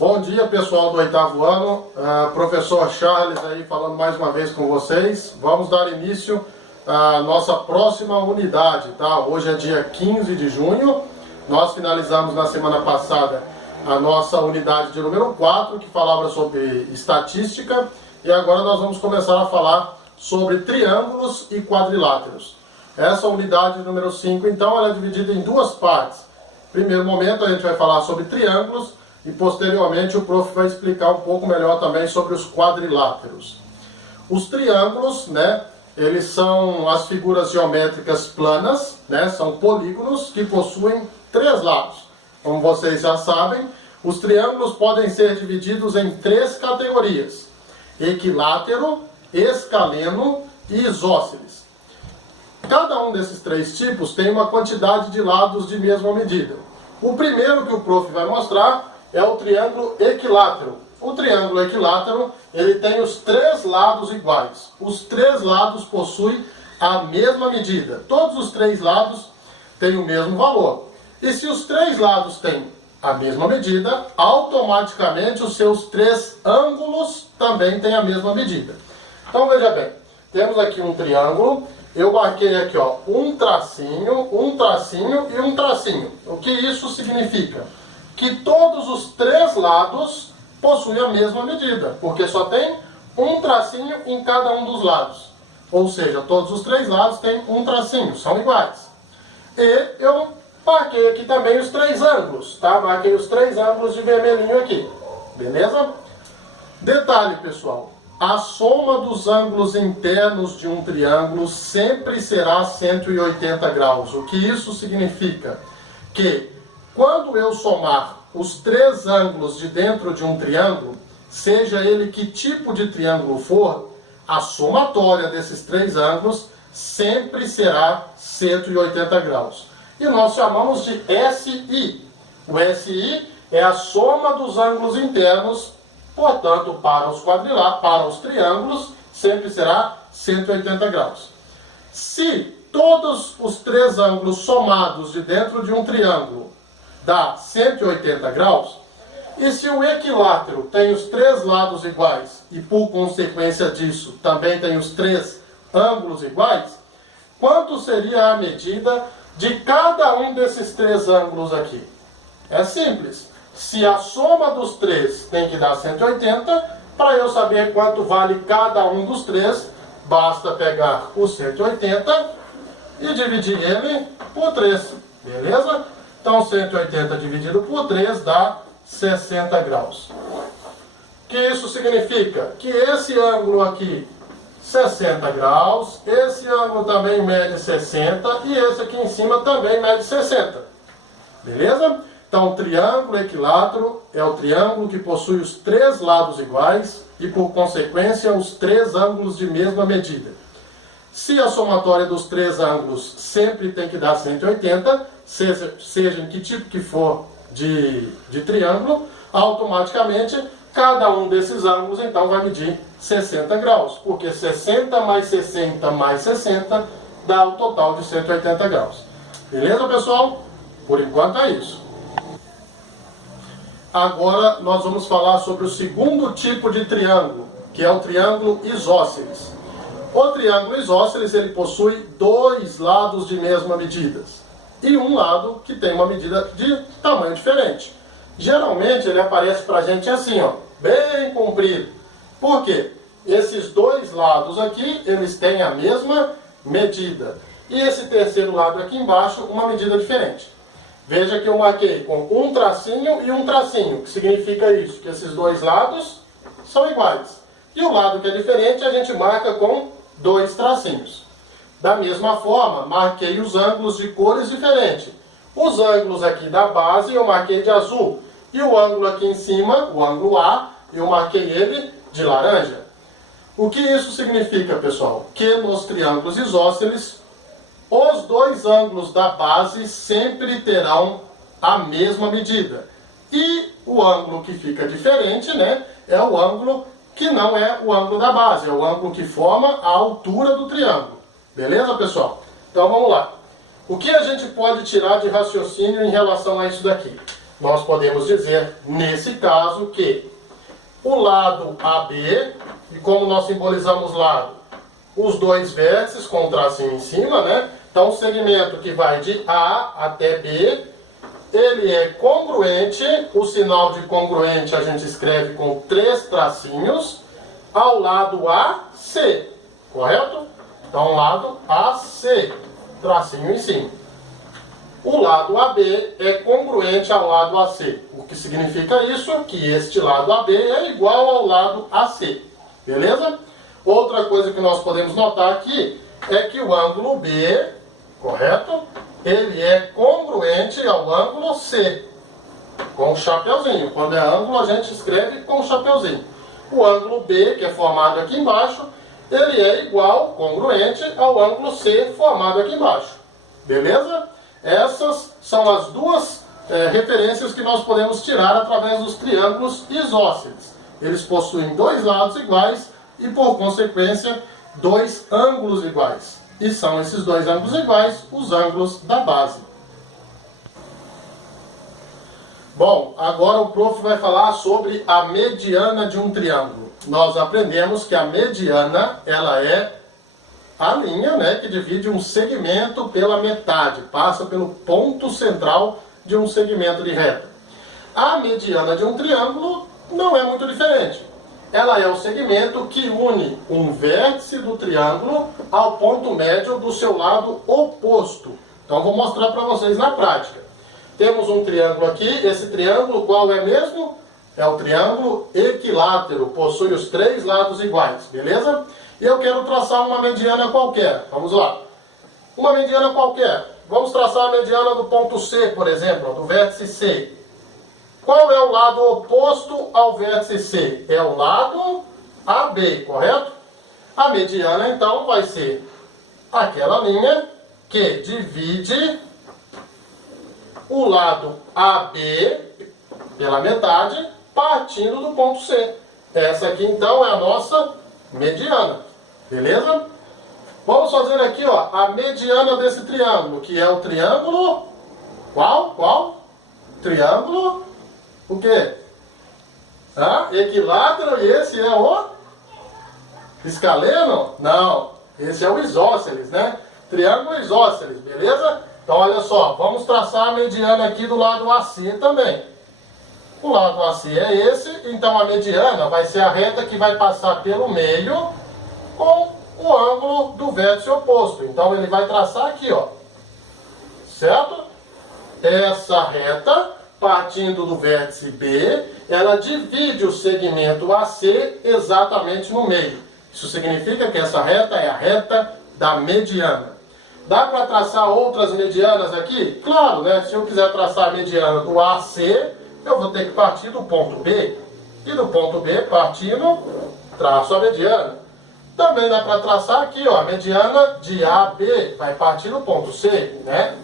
Bom dia, pessoal do 8º ano, professor Charles aí falando mais uma vez com vocês. Vamos dar início à nossa próxima unidade, tá? Hoje é dia 15 de junho, nós finalizamos na semana passada a nossa unidade de número 4, que falava sobre estatística, e agora nós vamos começar a falar sobre triângulos e quadriláteros. Essa unidade número 5, então, ela é dividida em duas partes. Primeiro momento a gente vai falar sobre triângulos, e posteriormente o prof vai explicar um pouco melhor também sobre os quadriláteros. Os triângulos, né, eles são as figuras geométricas planas, né, são polígonos que possuem três lados. Como vocês já sabem, os triângulos podem ser divididos em três categorias: equilátero, escaleno e isósceles. Cada um desses três tipos tem uma quantidade de lados de mesma medida. O primeiro que o prof vai mostrar é o triângulo equilátero. O triângulo equilátero, ele tem os três lados iguais. Os três lados possuem a mesma medida. Todos os três lados têm o mesmo valor. E se os três lados têm a mesma medida, automaticamente os seus três ângulos também têm a mesma medida. Então veja bem, temos aqui um triângulo. Eu marquei aqui, ó, um tracinho e um tracinho. O que isso significa? Que todos os três lados possuem a mesma medida, porque só tem um tracinho em cada um dos lados. Ou seja, todos os três lados têm um tracinho, são iguais. E eu marquei aqui também os três ângulos, tá? Marquei os três ângulos de vermelhinho aqui, beleza? Detalhe, pessoal, a soma dos ângulos internos de um triângulo sempre será 180 graus. O que isso significa? Que quando eu somar os três ângulos de dentro de um triângulo, seja ele que tipo de triângulo for, a somatória desses três ângulos sempre será 180 graus. E nós chamamos de SI. O SI é a soma dos ângulos internos, portanto, para os triângulos, sempre será 180 graus. Se todos os três ângulos somados de dentro de um triângulo dá 180 graus, e se o equilátero tem os três lados iguais e por consequência disso também tem os três ângulos iguais, quanto seria a medida de cada um desses três ângulos aqui? É simples. Se a soma dos três tem que dar 180, para eu saber quanto vale cada um dos três, basta pegar o 180 e dividir ele por 3, beleza? Então 180 dividido por 3 dá 60 graus. O que isso significa? Que esse ângulo aqui, 60 graus, esse ângulo também mede 60 e esse aqui em cima também mede 60. Beleza? Então o triângulo equilátero é o triângulo que possui os três lados iguais e por consequência os três ângulos de mesma medida. Se a somatória dos três ângulos sempre tem que dar 180, seja em que tipo que for de triângulo, automaticamente cada um desses ângulos então vai medir 60 graus, porque 60 mais 60 mais 60 dá o total de 180 graus. Beleza, pessoal? Por enquanto é isso. Agora nós vamos falar sobre o segundo tipo de triângulo, que é o triângulo isósceles. O triângulo isósceles, ele possui dois lados de mesma medida e um lado que tem uma medida de tamanho diferente. Geralmente ele aparece para a gente assim, ó, bem comprido. Por quê? Esses dois lados aqui, eles têm a mesma medida. E esse terceiro lado aqui embaixo, uma medida diferente. Veja que eu marquei com um tracinho e um tracinho. O que significa isso? Que esses dois lados são iguais. E o lado que é diferente, a gente marca com dois tracinhos. Da mesma forma, marquei os ângulos de cores diferentes. Os ângulos aqui da base eu marquei de azul. E o ângulo aqui em cima, o ângulo A, eu marquei ele de laranja. O que isso significa, pessoal? Que nos triângulos isósceles, os dois ângulos da base sempre terão a mesma medida. E o ângulo que fica diferente, né, é o ângulo que não é o ângulo da base, é o ângulo que forma a altura do triângulo. Beleza, pessoal? Então vamos lá. O que a gente pode tirar de raciocínio em relação a isso daqui? nós podemos dizer, nesse caso, que o lado AB, e como nós simbolizamos lado? Os dois vértices com o tracinho em cima, né? Então, o segmento que vai de A até B, ele é congruente, o sinal de congruente a gente escreve com 3 tracinhos, ao lado AC, correto? Então, lado AC, tracinho em cima. O lado AB é congruente ao lado AC. O que significa isso? Que este lado AB é igual ao lado AC. Beleza? Outra coisa que nós podemos notar aqui é que o ângulo B, correto? Ele é congruente ao ângulo C, com o chapeuzinho. Quando é ângulo, a gente escreve com o chapeuzinho. O ângulo B, que é formado aqui embaixo, ele é igual, congruente, ao ângulo C, formado aqui embaixo. Beleza? Essas são as duas referências que nós podemos tirar através dos triângulos isósceles. Eles possuem 2 lados iguais e, por consequência, 2 ângulos iguais. E são esses 2 ângulos iguais os ângulos da base. Bom, agora o prof vai falar sobre a mediana de um triângulo. Nós aprendemos que a mediana, ela é a linha, né, que divide um segmento pela metade, passa pelo ponto central de um segmento de reta. A mediana de um triângulo não é muito diferente. Ela é o segmento que une um vértice do triângulo ao ponto médio do seu lado oposto. Então, vou mostrar para vocês na prática. Temos um triângulo aqui, esse triângulo qual é mesmo? É o triângulo equilátero, possui os 3 lados iguais, beleza? E eu quero traçar uma mediana qualquer. Vamos lá. Uma mediana qualquer. Vamos traçar a mediana do ponto C, por exemplo, do vértice C. Qual é o lado oposto ao vértice C? É o lado AB, correto? A mediana, então, vai ser aquela linha que divide o lado AB pela metade, partindo do ponto C. Essa aqui, então, é a nossa mediana. Beleza? Vamos fazer aqui, ó, a mediana desse triângulo, que é o triângulo... Qual? Triângulo... O quê? Equilátero, e esse é o... escaleno? Não, esse é o isósceles, né? Triângulo isósceles, beleza? Então, olha só, vamos traçar a mediana aqui do lado AC também. O lado AC é esse, então a mediana vai ser a reta que vai passar pelo meio com o ângulo do vértice oposto. Então, ele vai traçar aqui, ó. Certo? Essa reta, partindo do vértice B, ela divide o segmento AC exatamente no meio. Isso significa que essa reta é a reta da mediana. Dá para traçar outras medianas aqui? Claro, né? Se eu quiser traçar a mediana do AC, eu vou ter que partir do ponto B. E do ponto B, partindo, traço a mediana. Também dá para traçar aqui, ó, a mediana de AB, vai partir do ponto C, né?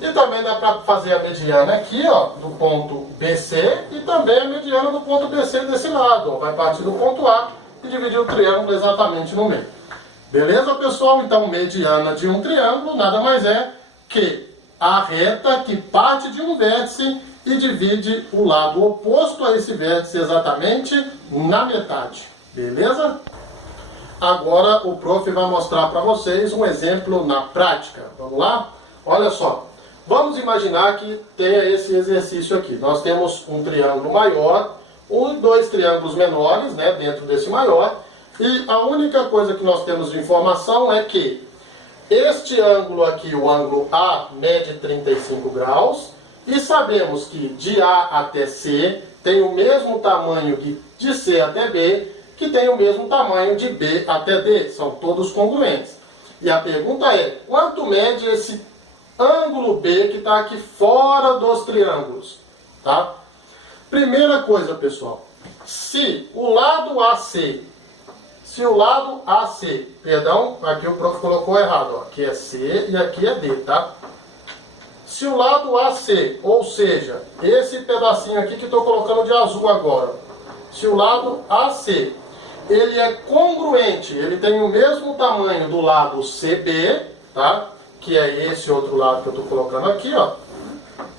E também dá para fazer a mediana aqui, ó, do ponto BC, e também a mediana do ponto BC desse lado, ó, vai partir do ponto A e dividir o triângulo exatamente no meio. Beleza, pessoal? Então, mediana de um triângulo nada mais é que a reta que parte de um vértice e divide o lado oposto a esse vértice exatamente na metade. Beleza? Agora o prof vai mostrar para vocês um exemplo na prática. Vamos lá? Olha só. Vamos imaginar que tenha esse exercício aqui. Nós temos um triângulo maior, 2 triângulos menores, né, dentro desse maior. E a única coisa que nós temos de informação é que este ângulo aqui, o ângulo A, mede 35 graus. E sabemos que de A até C tem o mesmo tamanho que de C até B, que tem o mesmo tamanho de B até D. São todos congruentes. E a pergunta é, quanto mede esse ângulo B que está aqui fora dos triângulos? Tá? Primeira coisa, pessoal. Se o lado AC, perdão, aqui o prof colocou errado, ó, aqui é C e aqui é D, tá? Se o lado AC, ou seja, esse pedacinho aqui que estou colocando de azul agora, se o lado AC, ele é congruente, ele tem o mesmo tamanho do lado CB, tá? Que é esse outro lado que eu estou colocando aqui, ó.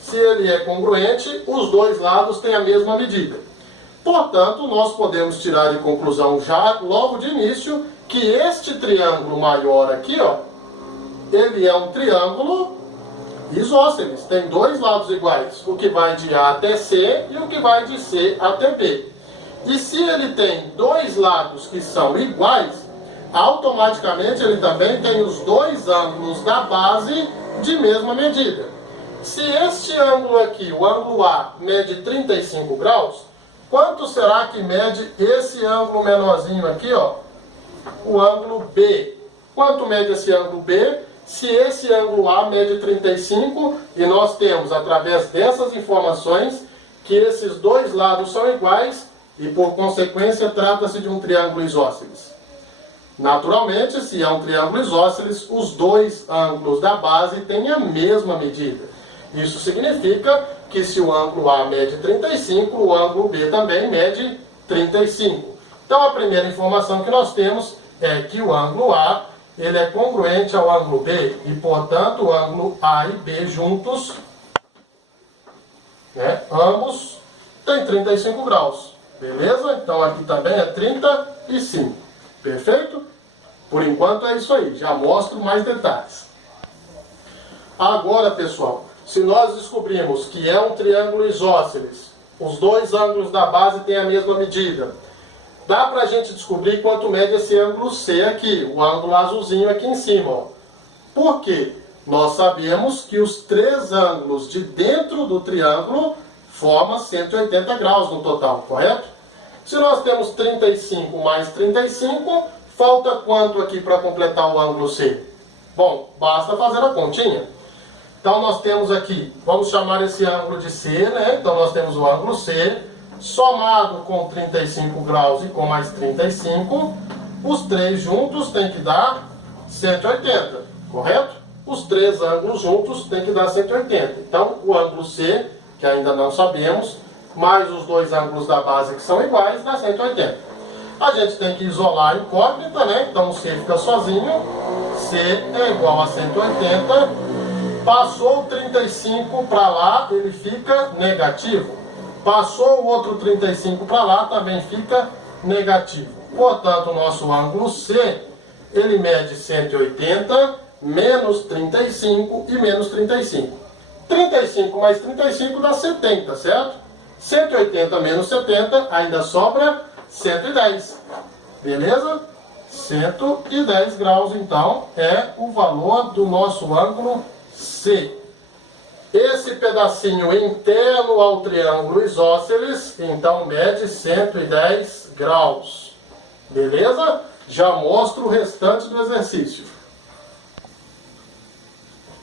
Se ele é congruente, os dois lados têm a mesma medida. Portanto, nós podemos tirar de conclusão já logo de início que este triângulo maior aqui, ó, ele é um triângulo isósceles. Tem dois lados iguais, o que vai de A até C e o que vai de C até B. E se ele tem dois lados que são iguais, automaticamente ele também tem os dois ângulos da base de mesma medida. Se este ângulo aqui, o ângulo A, mede 35 graus, quanto será que mede esse ângulo menorzinho aqui, ó? O ângulo B. Quanto mede esse ângulo B? Se esse ângulo A mede 35, e nós temos, através dessas informações, que esses dois lados são iguais, e por consequência trata-se de um triângulo isósceles. Naturalmente, se é um triângulo isósceles, os dois ângulos da base têm a mesma medida. Isso significa que se o ângulo A mede 35, o ângulo B também mede 35. Então a primeira informação que nós temos é que o ângulo A ele é congruente ao ângulo B e, portanto, o ângulo A e B juntos, né, ambos têm 35 graus. Beleza? Então aqui também é 35. Perfeito? Por enquanto é isso aí. Já mostro mais detalhes. Agora, pessoal, se nós descobrimos que é um triângulo isósceles, os dois ângulos da base têm a mesma medida, dá para a gente descobrir quanto mede esse ângulo C aqui, o ângulo azulzinho aqui em cima. Ó. Por quê? Nós sabemos que os três ângulos de dentro do triângulo formam 180 graus no total, correto? Se nós temos 35 mais 35, falta quanto aqui para completar o ângulo C? Bom, basta fazer a continha. Então nós temos aqui, vamos chamar esse ângulo de C, né? Então nós temos o ângulo C, somado com 35 graus e com mais 35, os três juntos tem que dar 180, correto? Os três ângulos juntos tem que dar 180. Então o ângulo C, que ainda não sabemos, mais os dois ângulos da base que são iguais, dá 180. A gente tem que isolar a incógnita, né? Então o C fica sozinho, C é igual a 180. Passou o 35 para lá, ele fica negativo. Passou o outro 35 para lá, também fica negativo. Portanto, o nosso ângulo C, ele mede 180 menos 35 e menos 35. 35 mais 35 dá 70, certo? 180 menos 70, ainda sobra 110. Beleza? 110 graus, então, é o valor do nosso ângulo C. Esse pedacinho interno ao triângulo isósceles, então, mede 110 graus. Beleza? Já mostro o restante do exercício.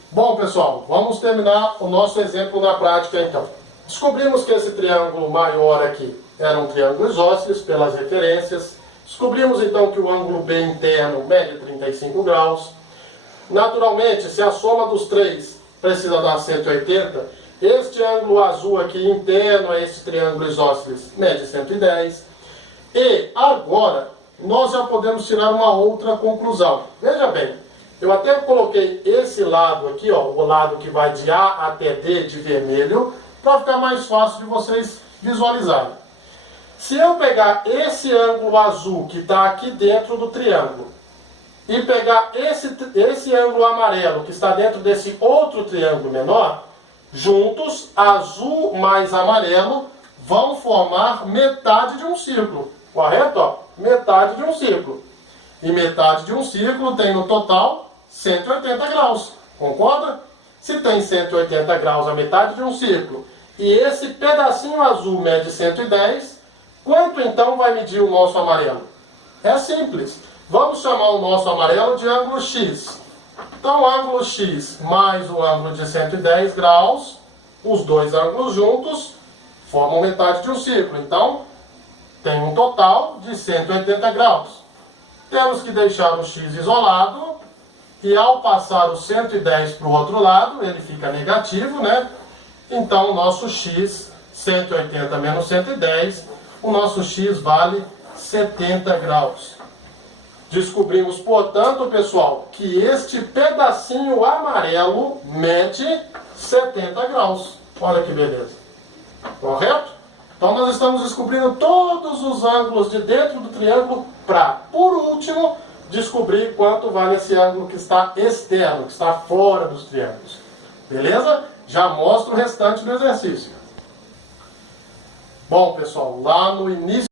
Bom, pessoal, vamos terminar o nosso exemplo na prática, então. Descobrimos que esse triângulo maior aqui era um triângulo isósceles, pelas referências. Descobrimos, então, que o ângulo B interno mede 35 graus. Naturalmente, se a soma dos três precisa dar 180, este ângulo azul aqui interno a esse triângulo isósceles mede 110. E agora, nós já podemos tirar uma outra conclusão. Veja bem, eu até coloquei esse lado aqui, ó, o lado que vai de A até D de vermelho, para ficar mais fácil de vocês visualizarem. Se eu pegar esse ângulo azul que está aqui dentro do triângulo e pegar esse ângulo amarelo que está dentro desse outro triângulo menor, juntos, azul mais amarelo vão formar metade de um círculo, correto? Ó, metade de um círculo. E metade de um círculo tem no total 180 graus, concorda? Se tem 180 graus a metade de um círculo e esse pedacinho azul mede 110, quanto então vai medir o nosso amarelo? É simples. Vamos chamar o nosso amarelo de ângulo X. Então, ângulo X mais o ângulo de 110 graus, os dois ângulos juntos, formam metade de um círculo. Então, tem um total de 180 graus. Temos que deixar o X isolado, e ao passar o 110 para o outro lado, ele fica negativo, né? Então, o nosso X, 180 menos 110, o nosso X vale 70 graus. Descobrimos, portanto, pessoal, que este pedacinho amarelo mede 70 graus. Olha que beleza. Correto? Então nós estamos descobrindo todos os ângulos de dentro do triângulo para, por último, descobrir quanto vale esse ângulo que está externo, que está fora dos triângulos. Beleza? Já mostro o restante do exercício. Bom, pessoal, lá no início